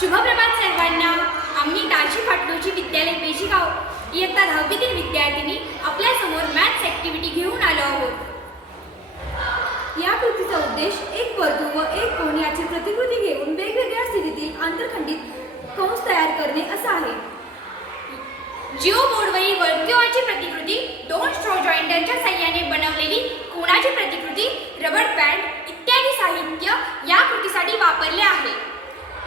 शुभप्रभात सर्वांना. आम्ही ताशी फाटलोची विद्यालय बेशीगाव इयत्ता 10वीतील विद्यार्थिनी आपल्या समोर मॅथ्स ॲक्टिव्हिटी घेऊन आलो आहोत. या कृतीचा उद्देश एक वर्तुळ व एक कोन याची प्रतिकृती घेऊन वेगवेगळ्या स्थितीतील आंतरखंडित कंस तयार करणे असा आहे. जिओ बोर्डवरील वर्तुळाची प्रतिकृती, दोन स्ट्रॉ जॉइंटरच्या साहाय्याने बनवलेली कोनाची प्रतिकृती, रबर बँड इत्यादी साहित्य या कृतीसाठी वापरले आहे.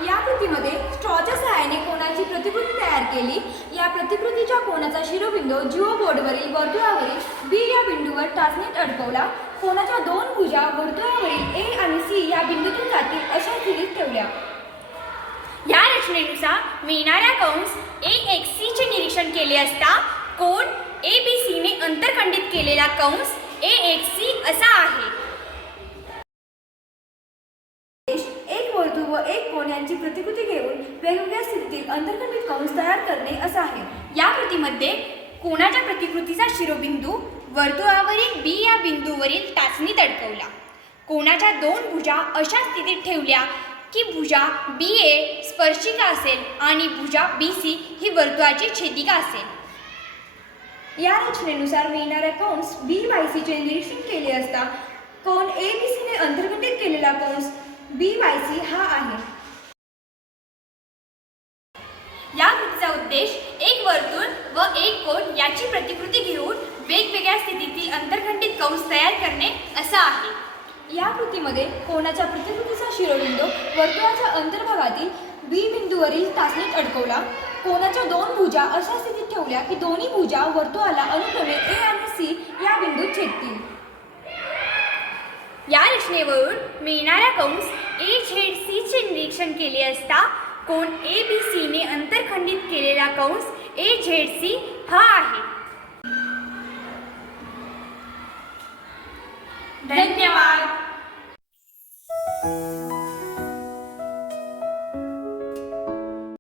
या कृतीमध्ये स्ट्रॉच्या सहाय्याने कोनाची प्रतिकृती तयार केली. या प्रतिकृतीच्या कोनाचा शिरोबिंदू जिओ बोर्डवरील वर्तुळावरील बी या बिंदूवर टाचणीत अडकवला. कोनाच्या दोन भुजा वर्तुळावरील ए आणि सी या बिंदूतून जातील अशा स्थितीत ठेवल्या. या रचनेनुसार मिळणाऱ्या कंस AXC चे निरीक्षण केले असता कोन ABC ने अंतरखंडित केलेला कंस AXC असा आहे. एक वर्तुळ व एक कोन यांची प्रतिकृती घेऊन वेगवेगळ्या स्थितीतील अंतरखंडित कंस तयार करणे असा आहे. या कृतीमध्ये कोनाच्या प्रतिकृतीचा शिरोबिंदू वर्तुळावरील B या बिंदूवरील टाचणीत अडकवला. कोनाच्या दोन भुजा अशा स्थितीत ठेवल्या की भुजा BA स्पर्शिका असेल आणि भुजा BC ही वर्तुळाची छेदिका असेल. या रचनेनुसार मिळणाऱ्या कंस BYC चे निरीक्षण केले असता कोन ABC ने अंतरखंडित केलेला कंस BYC हा आहे. या कृतीचा उद्देश एक वर्तुळ व एक कोन याची प्रतिकृती घेऊन वेगवेगळ्या स्थितीतील अंतरखंडित कंस तयार करणे असा आहे. या कृतीमध्ये कोनाच्या प्रतिकृतीचा शिरोबिंदू वर्तुळाच्या अंतर्भागातील B बिंदूवरील टाचणीत अडकवला. कोनाच्या दोन भुजा अशा स्थितीत ठेवल्या की दोन्ही भुजा वर्तुळाला अनुक्रमे A आणि C या बिंदूत छेदतील. या रचनेवरून मिळणाऱ्या कंस AZC चे निरीक्षण केले असता कोन ABC ने अंतरखंडित केलेला कंस AZC हा आहे. धन्यवाद.